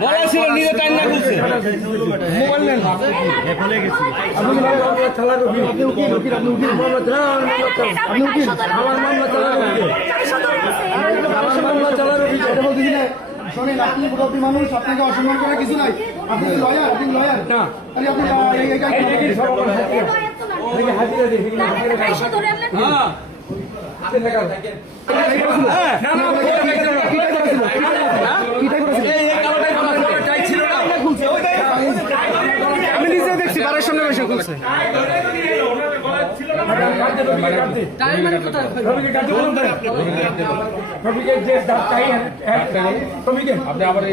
বলা ছিল নিজে টাইম না খুলছে মোবাইল নেন ভুলে গেছি আপনি চালার আপনি উকিল আমার মামলা চালার এটা বলতে না শোনেন আপনি মুরব্বী মানুষ আপনাকে অসম্মান করার কিছু নাই আপনি লয়ার না আরে আপনি হাজিরা দিন হ্যাঁ আমি নিজে দেখছি বাড়ির সামনে বসে খুলছে আপনি আবার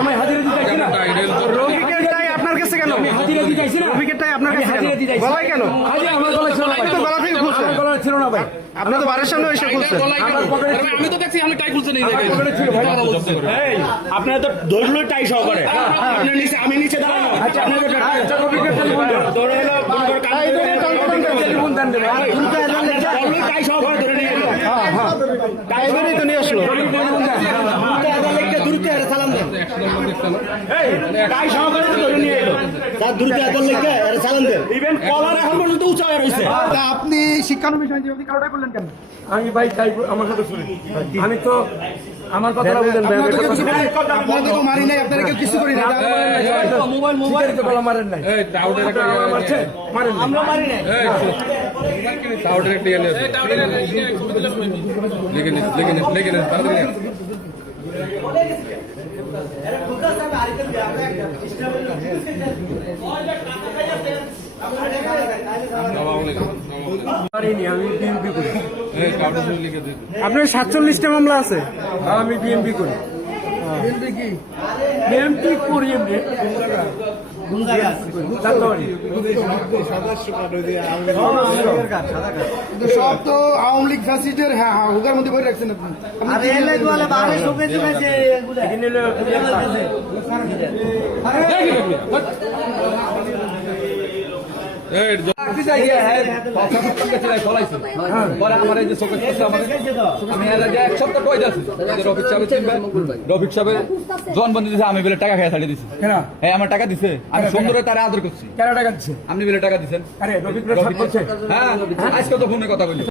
আমি হাজিরা দিতে চাইছি না রফিকের টাই আপনার কাছে কেন আমি হাজিরা দিতে চাইছি না রফিকের টাই আপনার কাছে হাজিরা দিতে চাইছি গলায় কেন হাজিরা আমার গলায় ছিল না তো গলা থেকে খুলছে আমার গলায় ছিল না ভাই আপনি তো বাড়ির সামনে এসে খুলছে আমি তো দেখছি আমি টাই খুলছে না এই আপনারা তো ধরলো টাই সহকারে আপনি নিচে আমি নিচে দাঁড়ানো আচ্ছা আপনি রফিকের টেলিফোন ধরে এলো টেলিফোন দেন টাই সহকারে ধরে নিয়ে এলো হ্যাঁ হ্যাঁ টাই ধরে তো নিয়ে আসলো দ্রুত সালাম দেন টাই সহকারে ধরে নিয়ে এলো তার দ্রুত লিখে সালাম দেন ইভেন কলার এখন পর্যন্ত উঁচা হয়ে রয়েছে আপনি শিক্ষানবিশ আইনজীবী আপনি কারোটাই বললেন কেন আমি ভাই তাই আমার কথা শুনে আমি তো আমার কথাটা বলেন আপনারা তো মারি নাই আপনারা কেউ কিছু করি না মোবাইল তো গলা মারেন নাই এই টাউডের একটা মারছে মারেন আমরা মারি নাই টাউডের একটা ইয়ে আছে লিখে নিন তাড়াতাড়ি আপনার 47টা মামলা আছে আমি বিএমপি করি বিএমপি করি সব তো আওয়ামী লীগ ফ্যাসিস্টের হ্যাঁ হুকার মধ্যে বই রাখছেন রফিক সাহেব জনবন্দি দিচ্ছে আমি বলে টাকা খেয়ে ছাড়িয়ে দিচ্ছি হ্যাঁ আমার টাকা দিছে আমি সুন্দর তারা আদর করছি কেন টাকা দিচ্ছে আপনি বলে টাকা দিচ্ছেন হ্যাঁ আজকে তো ফোনে কথা বলি